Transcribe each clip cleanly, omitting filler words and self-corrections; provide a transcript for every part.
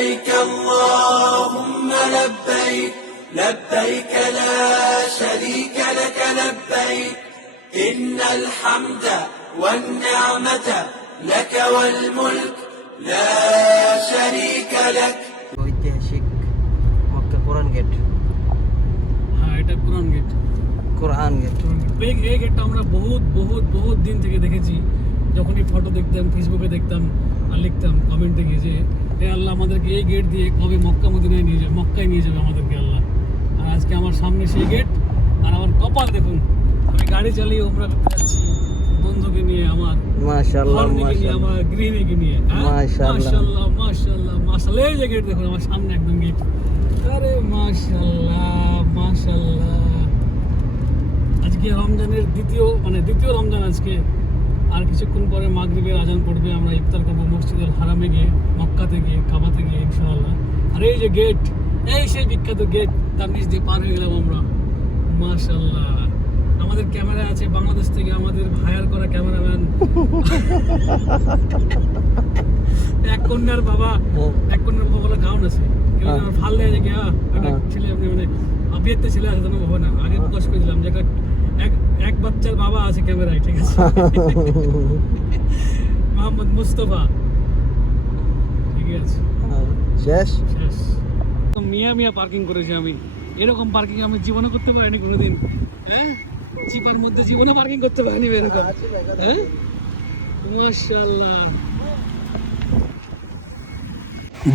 لبيك اللهم لبيك لبيك لا شريك لك لبيك إن الحمد والنعمة لك والملك لا شريك لك ঐতিহাসিক মক্কা কোরআন গেট। হ্যাঁ, এটা কোরআন গেট। কোরআন গেট এই গেটটা আমরা বহুত দিন থেকে দেখেছি। যখনই ফটো দেখতাম, ফেসবুকে দেখতাম আর লিখতাম কমেন্টে গিয়ে যে এ আল্লাহ আমাদেরকে এই গেট দিয়ে কবে মক্কা মদিনায় নিয়ে যাবে, মক্কায় নিয়ে যাবে আমাদেরকে আল্লাহ। আর আজকে আমার সামনে সেই গেট। আর আমার কপাল দেখুন, আমি গাড়ি চালিয়ে উমরা করতে যাচ্ছি বন্ধুকে নিয়ে, আমার মাশাআল্লাহ নিয়ে, আমার গৃহিণীকে নিয়ে। মাশাআল্লাহ মাশাআল্লাহ মাশাআল্লাহ। এই যে গেট দেখুন আমার সামনে একদম গেট। আরে মাশাআল্লাহ মাশাআল্লাহ। আজকে রমজানের দ্বিতীয় রমজান আজকে। আর কিছুক্ষণ পরে মাগরিবের আজান পড়বে, আমরা ইফতার করবো মসজিদুল হারামে গিয়ে, মক্কাতে গিয়ে, কাবাতে গিয়ে ইনশাআল্লাহ। আর এই যে গেট, এই সেই বিখ্যাত গেট, তার নিচ দিয়ে পার হয়ে গেলাম আমরা। মাশাআল্লাহ। আমাদের ক্যামেরা আছে বাংলাদেশ থেকে, আমাদের হায়ার করা ক্যামেরাম্যান এক কন্যার বাবা বলে গাউন আছে, আমার ভাল লাগে যে একটা ছেলে আপনি মানে আবিয়াতে ছেলে আছে তো হবে না, আগে প্রকাশ করে দিলাম যে এক বাচ্চার বাবা আছে ক্যামেরায়, ঠিক আছে। মোহাম্মদ মুস্তফা, ঠিক আছে। শেষ মিয়া পার্কিং করেছি আমি। এরকম পার্কিং আমি জীবনে করতে পারিনি কোনোদিন। হ্যাঁ, চিপার মধ্যে জীবনে পার্কিং করতে পারিনি এরকম। হ্যাঁ, মাশাআল্লাহ।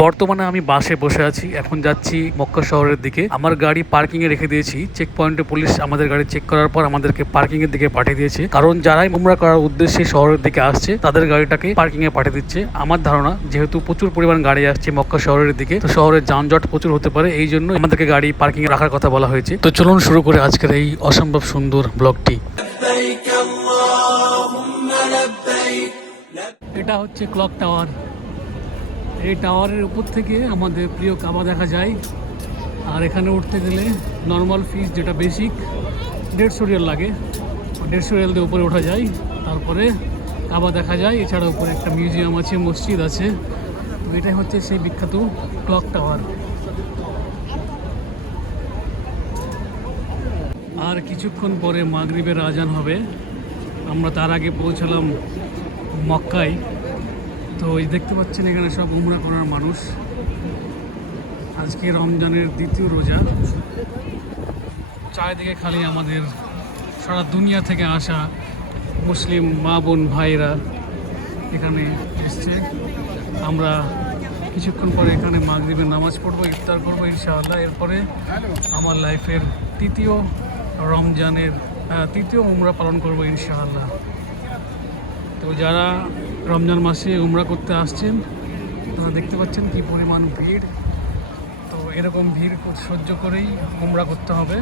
বর্তমানে আমি বাসে বসে আছি, এখন যাচ্ছি মক্কা শহরের দিকে। আমার গাড়ি পার্কিং এ রেখে দিয়েছি। চেক পয়েন্টে পুলিশ আমাদের গাড়ি চেক করার পর আমাদেরকে পার্কিং এর দিকে পাঠিয়ে দিয়েছে, কারণ যারাই উমরা করার উদ্দেশ্যে শহরের দিকে আসছে তাদের গাড়িটাকে পার্কিং এ পাঠিয়ে দিচ্ছে। আমার ধারণা যেহেতু প্রচুর পরিমাণ গাড়ি আসছে মক্কা শহরের দিকে, তো শহরের যানজট প্রচুর হতে পারে, এই জন্য আমাদেরকে গাড়ি পার্কিং এ রাখার কথা বলা হয়েছে। তো চলুন শুরু করে আজকের এই অসম্ভব সুন্দর ব্লগটি। এটা হচ্ছে ক্লক টাওয়ার। এই টাওয়ারের উপর থেকে আমাদের প্রিয় কাবা দেখা যায়। আর এখানে উঠতে গেলে নর্মাল ফিস যেটা বেসিক 150 রিয়াল লাগে, 150 রিয়াল দিয়ে উপরে ওঠা যায়, তারপরে কাবা দেখা যায়। এছাড়া উপরে একটা মিউজিয়াম আছে, মসজিদ আছে। তো এটাই হচ্ছে সেই বিখ্যাত ক্লক টাওয়ার। আর কিছুক্ষণ পরে মাগরিবের আজান হবে, আমরা তার আগে পৌঁছালাম মক্কায়। তো এই দেখতে পাচ্ছেন এখানে সব উমরা করার মানুষ। আজকে রমজানের দ্বিতীয় রোজা। চারিদিকে খালি আমাদের সারা দুনিয়া থেকে আসা মুসলিম মা বোন ভাইরা এখানে এসছে। আমরা কিছুক্ষণ পরে এখানে মাগরিবের নামাজ পড়বো, ইফতার করবো ইনশাআল্লাহ। এরপরে আমার লাইফের তৃতীয় উমরা পালন করবো ইনশাআল্লাহ। তো যারা রমজান মাসে উমরা করতে আসছেন তারা দেখতে পাচ্ছেন কি পরিমাণ ভিড়। তো এরকম ভিড় সহ্য করেই উমরা করতে হবে।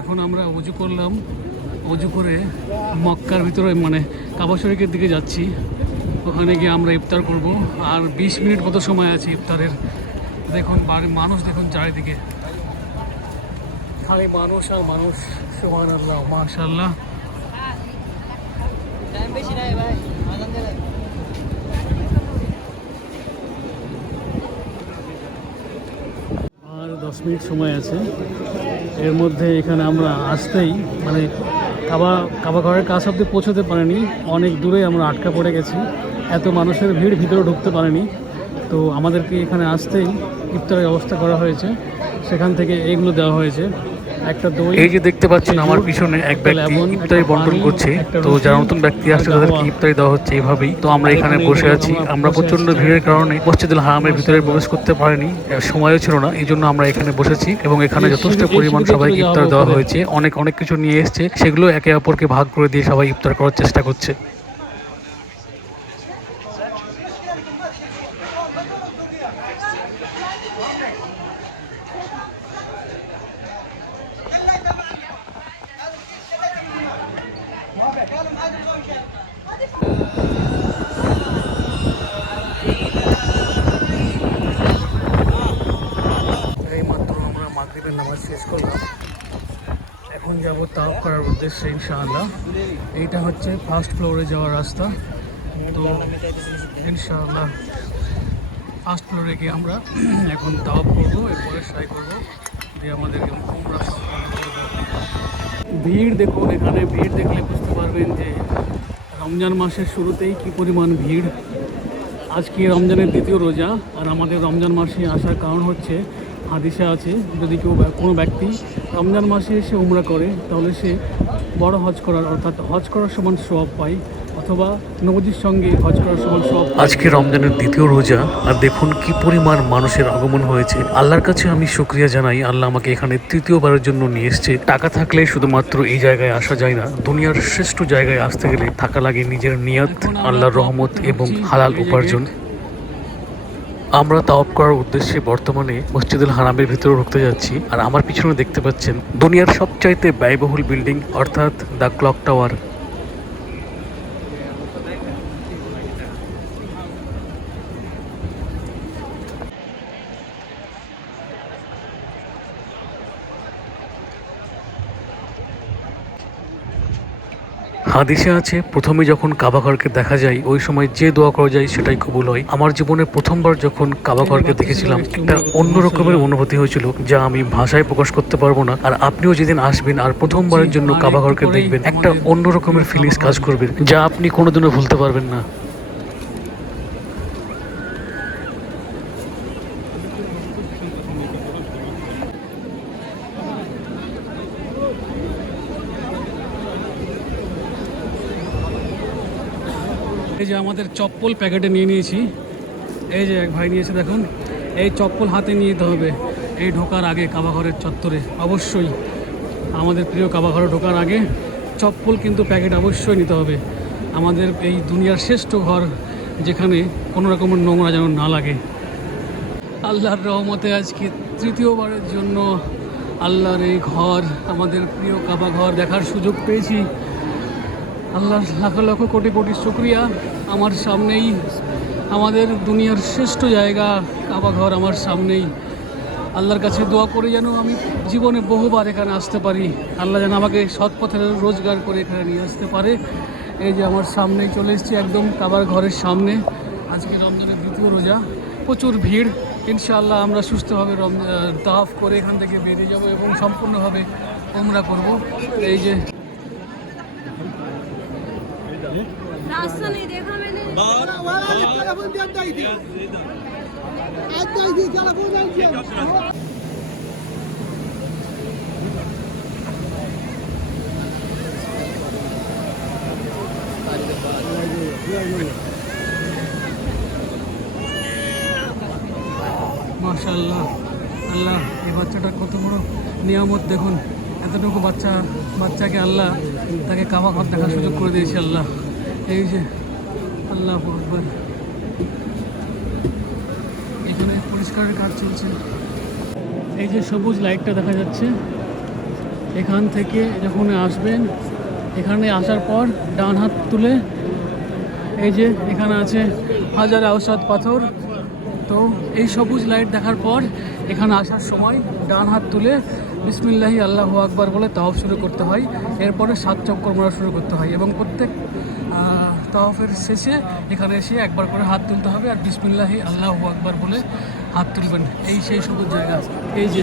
এখন আমরা অজু করলাম, অজু করে মক্কার ভিতরে মানে কাবা শরীফের দিকে যাচ্ছি। ওখানে গিয়ে আমরা ইফতার করব। আর 20 মিনিট মতো সময় আছে ইফতারের। দেখুন মানুষ, দেখুন চারিদিকে খালি মানুষ আর মানুষ। সুবহানাল্লাহ মাশাআল্লাহ। আর 10 মিনিট সময় আছে। এর মধ্যে এখানে আমরা আসতেই মানে কাবা ঘরের কাছ অব্দি পৌঁছতে পারিনি, অনেক দূরে আমরা আটকা পড়ে গেছি। এত মানুষের ভিড়, ভিতরে ঢুকতে পারেনি। তো আমাদেরকে এখানে আসতেই ইফতারের ব্যবস্থা করা হয়েছে, সেখান থেকে এইগুলো দেওয়া হয়েছে। একটা দই, এই যে দেখতে পাচ্ছেন আমার পিছনে এক ব্যক্তি ইফতারি বন্টন করছে। তো যারা নতুন ব্যক্তি আসছে তাদেরকে ইফতারি দেওয়া হচ্ছে এইভাবেই। তো আমরা এখানে বসে আছি। আমরা প্রচন্ড ভিড়ের কারণে মসজিদুল হারামের ভিতরে প্রবেশ করতে পারিনি, সময়ও ছিল না, এই জন্য আমরা এখানে বসেছি। এবং এখানে যথেষ্ট পরিমাণ সবাইকে ইফতার দেওয়া হয়েছে। অনেক কিছু নিয়ে এসছে, সেগুলো একে অপরকে ভাগ করে দিয়ে সবাই ইফতার করার চেষ্টা করছে। এইমাত্র আমরা মাগরিবের নামাজ শেষ করলাম। এখন যাব তাওয়াফ করার উদ্দেশ্যে ইনশাআল্লাহ। এইটা হচ্ছে ফার্স্ট ফ্লোরে যাওয়ার রাস্তা। তো ইনশাআল্লাহ ফার্স্ট ফ্লোরে গিয়ে আমরা এখন তাওয়াফ করবো, এরপরে সাই করবো, দিয়ে আমাদের উমরা সম্পন্ন করবো। ভিড় দেখুন, এখানে ভিড় দেখলে বুঝতে পারবেন যে রমজান মাসের শুরুতেই কী পরিমাণ ভিড়। আজকে রমজানের দ্বিতীয় রোজা, আর আমাদের রমজান মাসে আসার কারণ হচ্ছে হাদিসে আছে যদি কোনো ব্যক্তি রমজান মাসে এসে উমরা করে তাহলে সে বড় হজ করার অর্থাৎ হজ করার সমান সওয়াব পায়, অথবা নবীর সঙ্গে হজ করার সমান সওয়াব। আজকে রমজানের দ্বিতীয় রোজা, আর দেখুন কি পরিমাণ মানুষের আগমন হয়েছে। আল্লাহর কাছে আমি শুকরিয়া জানাই, আল্লাহ আমাকে এখানে তৃতীয়বারের জন্য নিয়ে এসেছে। টাকা থাকলে শুধুমাত্র এই জায়গায় আসা যায় না, দুনিয়ার শ্রেষ্ঠ জায়গায় আসতে গেলে থাকা লাগে নিজের নিয়ত, আল্লাহর রহমত এবং হালাল উপার্জন। আমরা তাওয়াফ করার উদ্দেশ্যে বর্তমানে মসজিদুল হারামের ভিতরে ঢুকতে যাচ্ছি, আর আমার পিছনে দেখতে পাচ্ছেন দুনিয়ার সবচাইতে ব্যয়বহুল বিল্ডিং অর্থাৎ দ্য ক্লক টাওয়ার। হাদিসে আছে প্রথমে যখন কাবা ঘরকে দেখা যায় ওই সময় যে দোয়া করা যায় সেটাই কবুল হয়। আমার জীবনে প্রথমবার যখন কাবা ঘরকে দেখেছিলাম একটা অন্য রকমের অনুভূতি হয়েছিল যা আমি ভাষায় প্রকাশ করতে পারবো না। আর আপনিও যেদিন আসবেন আর প্রথমবারের জন্য কাবা ঘরকে দেখবেন, একটা অন্য রকমের ফিলিংস কাজ করবে যা আপনি কোনোদিনও ভুলতে পারবেন না। এই যে আমাদের চপ্পল প্যাকেটে নিয়ে নিয়েছি, এই যে এক ভাই নিয়েছে দেখুন, এই চপ্পল হাতে নিয়ে যেতে হবে এই ঢোকার আগে কাবাঘরের চত্বরে। অবশ্যই আমাদের প্রিয় কাবাঘরে ঢোকার আগে চপ্পল কিন্তু প্যাকেট অবশ্যই নিতে হবে। আমাদের এই দুনিয়ার শ্রেষ্ঠ ঘর যেখানে কোনো রকমের নোংরা যেন না লাগে। আল্লাহর রহমতে আজকে তৃতীয়বারের জন্য আল্লাহর এই ঘর, আমাদের প্রিয় কাবাঘর দেখার সুযোগ পেয়েছি। আল্লাহর লাখ লক্ষ কোটি কোটি শুকরিয়া। আমার সামনেই আমাদের দুনিয়ার শ্রেষ্ঠ জায়গা কাবাঘর, আমার সামনেই। আল্লাহর কাছে দোয়া করে যেন আমি জীবনে বহুবার এখানে আসতে পারি, আল্লাহ যেন আমাকে সৎ পথে রোজগার করে এখানে নিয়ে আসতে পারে। এই যে আমার সামনেই চলে এসেছি একদম কাবার ঘরের সামনে। আজকে রমজানের দ্বিতীয় রোজা, প্রচুর ভিড়। ইনশাআল্লাহ আমরা সুস্থভাবে তাওয়াফ করে এখান থেকে বেরিয়ে যাব এবং সম্পূর্ণভাবে উমরা করব। এই যে रास्ता नहीं देखा मैंने। মাশাআল্লাহ, আল্লাহ এই বাচ্চাটা কত বড় নিয়ামত দেখুন। এতটুকু বাচ্চাকে আল্লাহ তাকে কাবা ঘর দেখার সুযোগ করে দিয়েছে আল্লাহ। এই যে আল্লাহু আকবার, এখানে পরিষ্কারের কাজ চলছে। এই যে সবুজ লাইটটা দেখা যাচ্ছে, এখান থেকে যখন আসবেন, এখানে আসার পর ডান হাত তুলে এই যে এখানে আছে হাজার আওসাদ পাথর। তো এই সবুজ লাইট দেখার পর এখানে আসার সময় ডান হাত তুলে বিসমিল্লাহি আল্লাহু আকবার বলে তাওয়াফ শুরু করতে হয়। এরপরে 7 চক্কর মারা শুরু করতে হয় এবং প্রত্যেক তাওয়াফের শেষে এখানে এসে একবার করে হাত তুলতে হবে আর বিসমিল্লাহি আল্লাহু আকবার বলে হাত তুলবেন। এই সেই সবুজ জায়গা। এই যে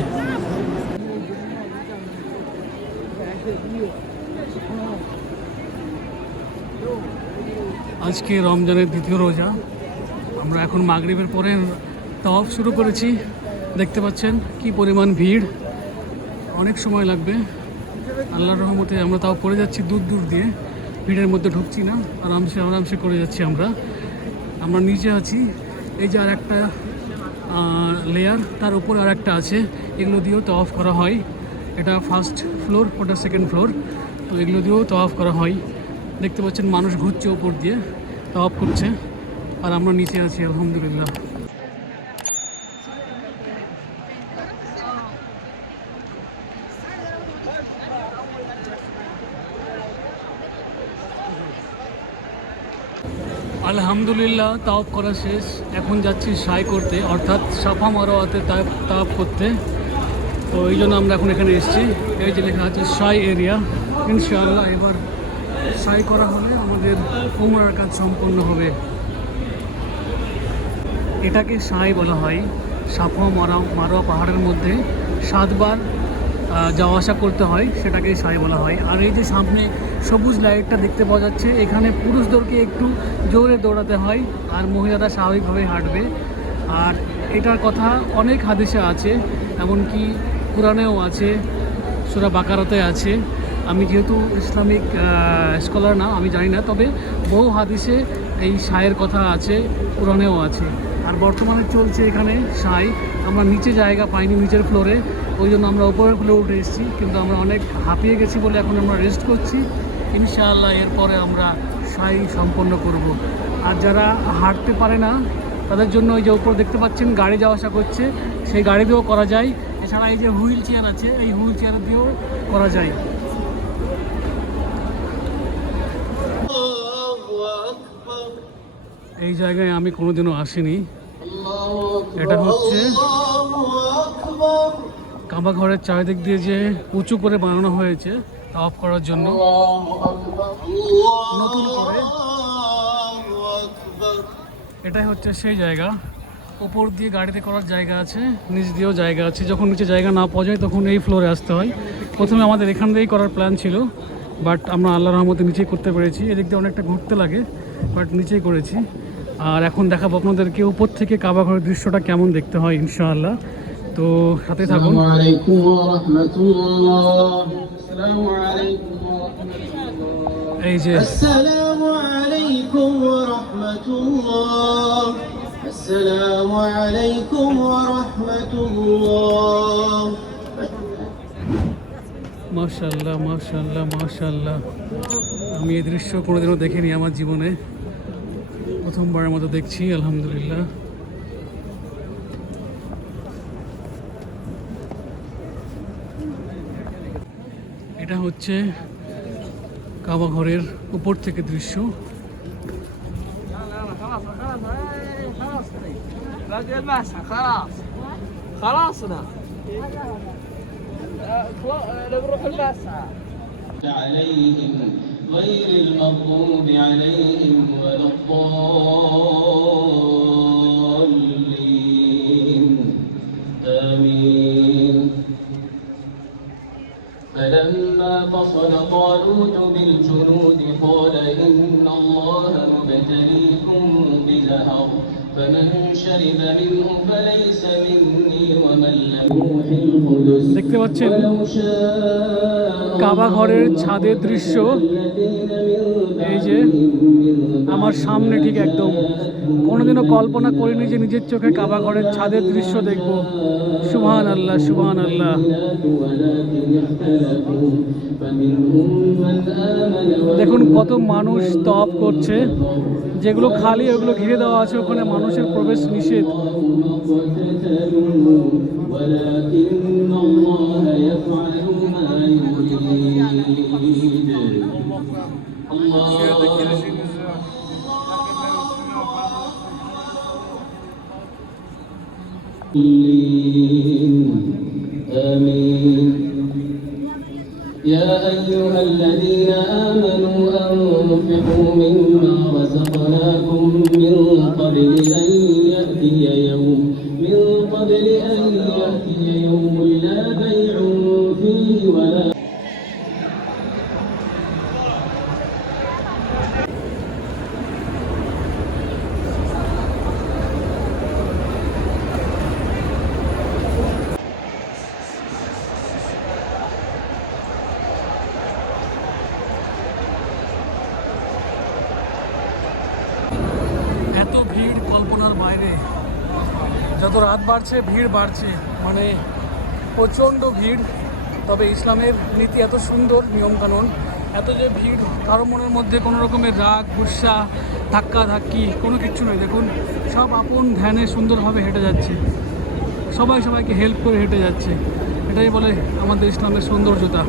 আজকে রমজানের দ্বিতীয় রোজা, আমরা এখন মাগরিবের পরে তাওয়াফ শুরু করেছি। দেখতে পাচ্ছেন কি পরিমাণ ভিড়, অনেক সময় লাগবে। আল্লাহর রহমতে আমরা তাও করে যাচ্ছি দূর দূর দিয়ে, ভিড়ের মধ্যে ঢুকছি না, আরামসে করে যাচ্ছি। আমরা নিচে আছি, এই যে আর একটা লেয়ার, তার উপরে আর একটা আছে, এগুলো দিয়েও তাওয়াফ করা হয়। এটা ফার্স্ট ফ্লোর, ওটা সেকেন্ড ফ্লোর। তো এগুলো দিয়েও তাওয়াফ করা হয়। দেখতে পাচ্ছেন মানুষ ঘুরছে উপর দিয়ে, তাওয়াফ করছে, আর আমরা নিচে আছি আলহামদুলিল্লাহ। আলহামদুলিল্লাহ তাওয়াফ করা শেষ। এখন যাচ্ছি সাই করতে, অর্থাৎ সাফা মারওয়াতে তাওয়াফ করতে। তো তো এই জন্য আমরা এখন এখানে এসেছি। এই যে লেখা আছে সাই এরিয়া। ইনশাআল্লাহ এবার সাই করা হলে আমাদের উমরার কাজ সম্পন্ন হবে। এটাকে সাই বলা হয়। সাফা মারোয়া পাহাড়ের মধ্যে 7 বার যাওয়া আসা করতে হয়, সেটাকে সাই বলা হয়। আর এই যে সামনে সবুজ লাইটটা দেখতে পাওয়া যাচ্ছে, এখানে পুরুষদেরকে একটু জোরে দৌড়াতে হয় আর মহিলারা স্বাভাবিকভাবে হাঁটবে। আর এটার কথা অনেক হাদিসে আছে, এমনকি কোরআনেও আছে, সূরা বাকারাতে আছে। আমি যেহেতু ইসলামিক স্কলার না, আমি জানি না, তবে বহু হাদিসে এই সাইয়ের কথা আছে, কোরআনেও আছে। আর বর্তমানে চলছে এখানে সাই। আমরা নিচে জায়গা পাইনি নিচের ফ্লোরে, ওই জন্য আমরা উপরের ফ্লোরে উঠে এসেছি, কিন্তু আমরা অনেক হাঁপিয়ে গেছি বলে এখন আমরা রেস্ট করছি। ইনশাআল্লাহ এরপরে আমরা সাই সম্পন্ন করব। আর যারা হাঁটতে পারে না তাদের জন্য ওই যে উপর দেখতে পাচ্ছেন গাড়ি যাওয়া আসা করছে, সেই গাড়ি দিয়েও করা যায়। এছাড়া এই যে হুইল চেয়ার আছে, এই হুইল চেয়ার দিয়েও করা যায়। এই জায়গায় আমি কোনোদিনও আসিনি। এটা হচ্ছে কাবা ঘরের চারিদিক দিয়ে যে উঁচু করে বানানো হয়েছে তাওয়াফ করার জন্য নতুন করে। এটাই হচ্ছে সেই জায়গা। উপর দিয়ে গাড়িতে করার জায়গা আছে, নিচ দিয়েও জায়গা আছে। যখন নিচে জায়গা না পাওয়া যায় তখন এই ফ্লোরে আসতে হয়। প্রথমে আমাদের এখান দিয়েই করার প্ল্যান ছিল, বাট আমরা আল্লাহর রহমতে নিচেই করতে পেরেছি। এদিক দিয়ে অনেকটা ঘুরতে লাগে, বাট নিচেই করেছি। আর এখন দেখাবো আপনাদেরকে উপর থেকে কাবা ঘরের দৃশ্যটা কেমন দেখতে হয় ইনশাআল্লাহ। তো সাথে থাকুন। এই যে আসসালামু আলাইকুম ওয়া রাহমাতুল্লাহ, আসসালামু আলাইকুম ওয়া রাহমাতুল্লাহ। মাশাআল্লাহ মাশাআল্লাহ মাশাআল্লাহ। আমি এই দৃশ্য কোনোদিনও দেখিনি আমার জীবনে, প্রথমবারের মতো দেখছি আলহামদুলিল্লাহ। এটা হচ্ছে কাবা ঘরের উপর থেকে দৃশ্য। عليهم غير المغضوب عليهم ولا الضالين آمين. فلما فصل طالوت بالجنود قال إن الله مبتليكم بنهر فمن شرب منه فليس مني ومن لم يوحي القدس দেখতে পাচ্ছেন ولو شاء কাবা ঘরের ছাদের দৃশ্য। এই যে আমার সামনে ঠিক একদম, কোনোদিনও কল্পনা করিনি যে নিজের চোখে কাবা ঘরের ছাদের দৃশ্য দেখব। সুবহানাল্লাহ সুবহানাল্লাহ। দেখুন কত মানুষ তওয়াফ করছে, যেগুলো খালি ওগুলো ঘিরে দেওয়া আছে, ওখানে মানুষের প্রবেশ নিষেধ। آمين. يا أيها الذين آمنوا أنفقوا مما رزقناكم من قبل أن يأتي يوم لا بيع فيه ولا এত ভিড় কল্পনার বাইরে। যত রাত বাড়ছে ভিড় বাড়ছে, মানে প্রচণ্ড ভিড়। তবে ইসলামের নীতি এত সুন্দর, নিয়মকানুন, এত যে ভিড়, কারো মনের মধ্যে কোনো রকমের রাগ গুসা ধাক্কা ধাক্কি কোনো কিচ্ছু নেই। দেখুন সব আপন ধ্যানে সুন্দরভাবে হেঁটে যাচ্ছে, সবাই সবাইকে হেল্প করে হেঁটে যাচ্ছে। এটাই বলে আমাদের ইসলামের সৌন্দর্যতা।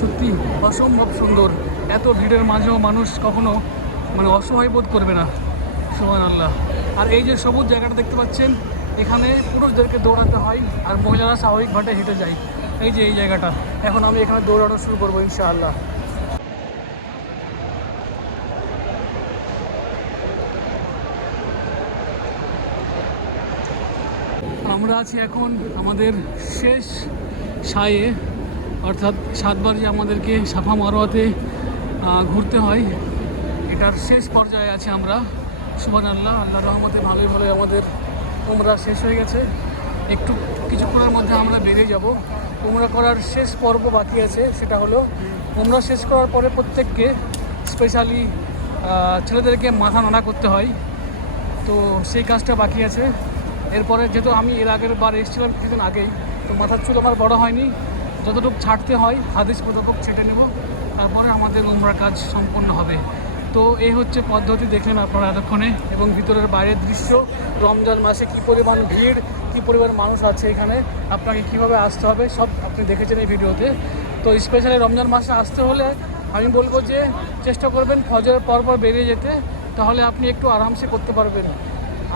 সত্যি অসম্ভব সুন্দর। এত ভিড়ের মাঝেও মানুষ কখনো মানে অসহায় বোধ করবে না। সুবহানাল্লাহ। আর এই যে সবুজ জায়গাটা দেখতে পাচ্ছেন, এখানে পুরুষদেরকে দৌড়াতে হয় আর মহিলারা স্বাভাবিকভাবে হেঁটে যায়। এই যে এই জায়গাটা, এখন আমি এখানে দৌড়ানো শুরু করবো ইনশাআল্লাহ। আমরা আছি এখন আমাদের শেষ সায়ে, অর্থাৎ 7 বার যে আমাদেরকে সাফা মারোয়াতে ঘুরতে হয়, এটার শেষ পর্যায়ে আছি আমরা। সুবহানাল্লাহ, আল্লাহর রহমতে ভালোই ভালো আমাদের উমরা শেষ হয়ে গেছে। একটু কিছুক্ষণের মধ্যে আমরা বেরিয়ে যাব। উমরা করার শেষ পর্ব বাকি আছে, সেটা হলো উমরা শেষ করার পরে প্রত্যেককে স্পেশালি ছেলেদেরকে মাথা নাড়া করতে হয়, তো সেই কাজটা বাকি আছে। এরপরে যেহেতু আমি এর আগের বার এসেছিলাম কিছুদিন আগেই, তো মাথার চুল আমার বড় হয়নি, যতটুকু ছাড়তে হয় হাদিস মোতাবেক ছেটে নেব, তারপরে আমাদের উমরা কাজ সম্পন্ন হবে। তো এই হচ্ছে পদ্ধতি, দেখলেন আপনারা এতক্ষণে, এবং ভিতরের বাইরের দৃশ্য। রমজান মাসে কী পরিমাণ ভিড়, কী পরিমাণ মানুষ আছে এখানে, আপনাকে কিভাবে আসতে হবে সব আপনি দেখেছেন এই ভিডিওতে। তো স্পেশালি রমজান মাসে আসতে হলে আমি বলবো যে চেষ্টা করবেন ফজরের পর বেরিয়ে যেতে, তাহলে আপনি একটু আরামসে করতে পারবেন।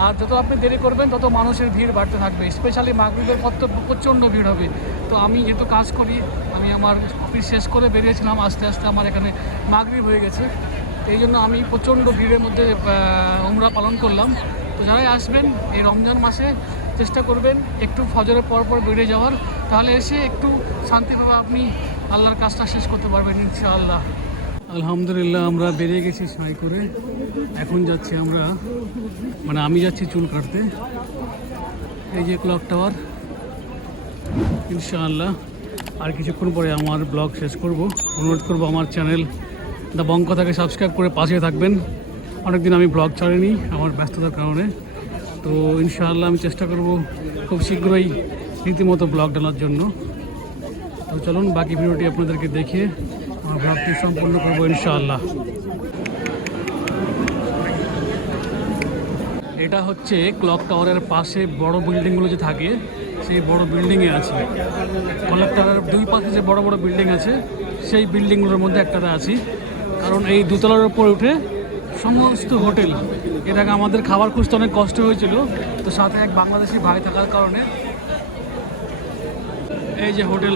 আর যত আপনি দেরি করবেন তত মানুষের ভিড় বাড়তে থাকবে, স্পেশালি মাগরিবের পর তো প্রচণ্ড ভিড় হবে। তো আমি যেহেতু কাজ করি, আমি আমার অফিস শেষ করে বেরিয়েছিলাম, আস্তে আস্তে আমার এখানে মাগরিব হয়ে গেছে, এই জন্য আমি প্রচণ্ড ভিড়ের মধ্যে উমরা পালন করলাম। তো যারাই আসবেন এই রমজান মাসে চেষ্টা করবেন একটু ফজরের পর বেরিয়ে যাওয়ার, তাহলে এসে একটু শান্তিভাবে আপনি আল্লাহর কাজটা শেষ করতে পারবেন ইনশাআল্লাহ। আলহামদুলিল্লাহ, আমরা বেরিয়ে গেছি সাই করে। এখন যাচ্ছি আমরা, মানে আমি যাচ্ছি চুল কাটতে। এই যে ক্লক টাওয়ার, ইনশাআল্লাহ আর কিছুক্ষণ পরে আমার ব্লগ শেষ করব। অনুরোধ করব আমার চ্যানেল দ্য বঙ্কতাকে সাবস্ক্রাইব করে পাশে থাকবেন। অনেকদিন আমি ব্লগ ছাড়িনি আমার ব্যস্ততার কারণে, তো ইনশাআল্লাহ আমি চেষ্টা করব খুব শীঘ্রই রীতিমতো ব্লগ ডালার জন্য। তো চলুন বাকি ভিডিওটি আপনাদেরকে দেখিয়ে আমার ব্লগটি সম্পূর্ণ করবো ইনশাআল্লাহ। এটা হচ্ছে ক্লক টাওয়ারের পাশে বড় বিল্ডিংগুলো যে থাকে, সেই বড় বিল্ডিংয়ে আছে। ক্লক টাওয়ারের দুই পাশে যে বড় বড় বিল্ডিং আছে, সেই বিল্ডিংগুলোর মধ্যে একটাতে আছি। কারণ এই দোতলার উপর উঠে সমস্ত হোটেল, এর আগে আমাদের খাবার খুঁজতে অনেক কষ্ট হয়েছিল, তো সাথে এক বাংলাদেশি ভাই থাকার কারণে এই যে হোটেল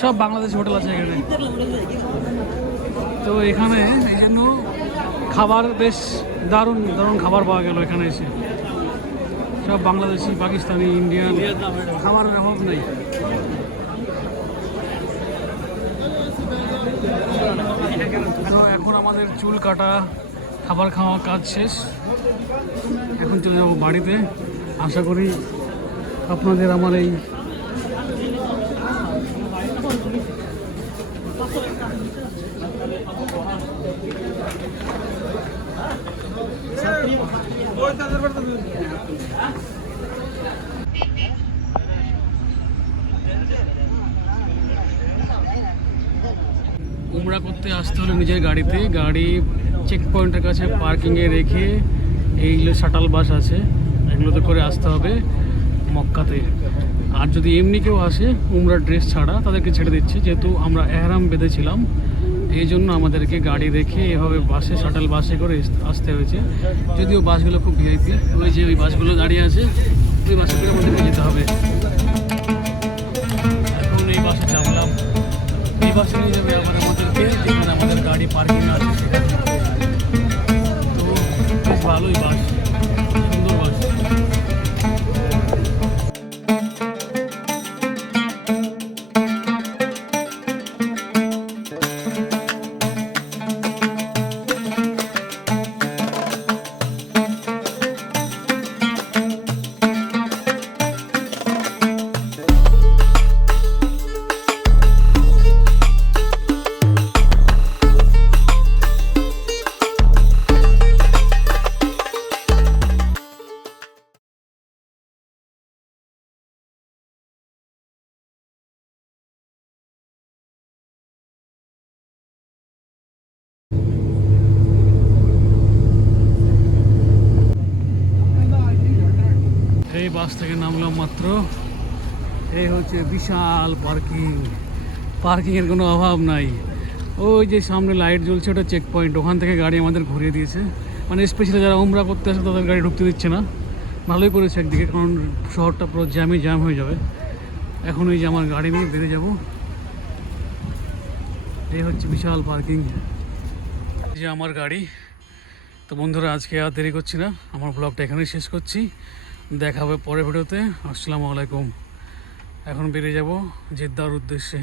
সব বাংলাদেশি হোটেল আছে এখানে। তো এখানে এই জন্য খাবার বেশ দারুণ দারুণ খাবার পাওয়া গেল এখানে এসে। সব বাংলাদেশি, পাকিস্তানি, ইন্ডিয়ান, খাবারের অভাব নেই। তো এখন আমাদের চুল কাটা, খাবার খাওয়া কাজ শেষ। এখন চলে যাবো বাড়িতে। আশা করি আপনাদের আমার এই উমরা করতে আসতে হলে নিজের গাড়িতে, গাড়ি চেক পয়েন্টের কাছে পার্কিংয়ে রেখে এইগুলো শাটাল বাস আছে, এগুলোতে করে আসতে হবে মক্কাতে। আর যদি এমনি কেউ আসে উমরা ড্রেস ছাড়া, তাদেরকে ছেড়ে দিচ্ছে। যেহেতু আমরা এহরাম বেঁধেছিলাম, এই জন্য আমাদেরকে গাড়ি রেখে এভাবে বাসে, শাটাল বাসে করে আসতে হয়েছে। যদিও বাসগুলো খুব ভিআইপি, ওই যে ওই বাসগুলো দাঁড়িয়ে আছে, ওই বাসগুলো আমাদেরকে যেতে হবে। এখন এই বাসে চাপলাম, এই বাসে নিয়ে যাবে আবার আমাদেরকে যেখানে আমাদের গাড়ি পার্কিং আছে সেখানে। তো বেশ ভালোই বাস, সুন্দর বাস। এই বাস থেকে নামলাম মাত্র। এই হচ্ছে বিশাল পার্কিংয়ের কোনো অভাব নাই। ওই যে সামনে লাইট জ্বলছে, ওটা চেক পয়েন্ট, ওখান থেকে গাড়ি আমাদের ঘুরিয়ে দিয়েছে। মানে স্পেশালি যারা উমরা করতে আসে তাদের গাড়ি ঢুকতে দিচ্ছে না। ভালোই করেছে একদিকে, কারণ শহরটা পুরো জ্যাম হয়ে যাবে। এখন এই যে আমার গাড়ি নিয়ে বেরিয়ে যাব। এই হচ্ছে বিশাল পার্কিং, এই যে আমার গাড়ি। তো বন্ধুরা, আজকে আর দেরি করছি না, আমার ব্লগটা এখানেই শেষ করছি। দেখা হবে পরের ভিডিওতে। আসসালামু আলাইকুম। এখন বেরিয়ে যাব জেদ্দার উদ্দেশ্যে।